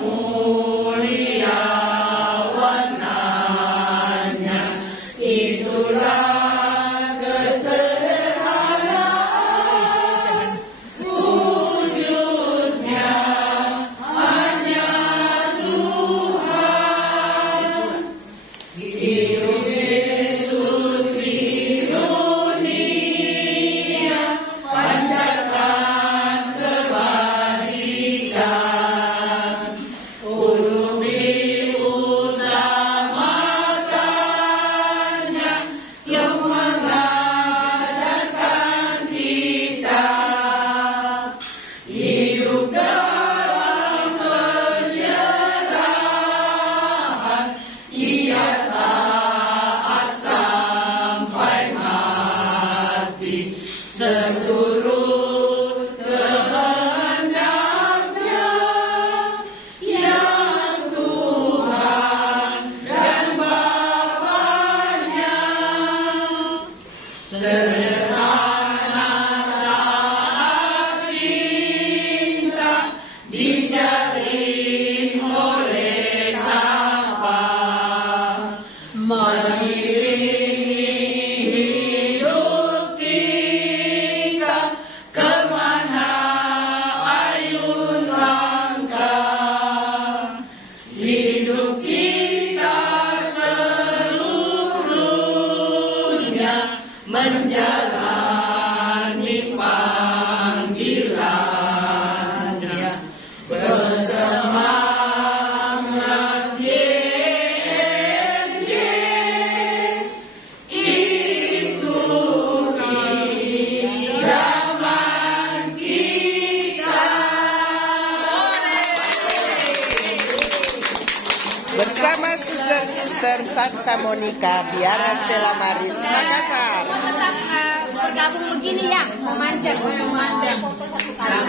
mulia warnanya, itulah kesederhanaan, wujudnya hanya Tuhan. Hidup Yesus di dunia, panjatkan kebajikan, ulum diutamakannya yang mengajarkan kita hidup dalam penyerahan, ia taat sampai mati, seturut kehendaknya yang Tuhan dan Bapanya. Sederhana taat cinta dijalin oleh tanpa mengiringi hidup kita kemana ayun langkah. Hidup kita seluruhnya menjalani panggilannya. Bersemangat YMY, itu idaman kita. Bersama suster-suster Santa Monica, Biara Stella Maris, Makassar. Mau tetap bergabung begini ya, memanjat foto satu kali.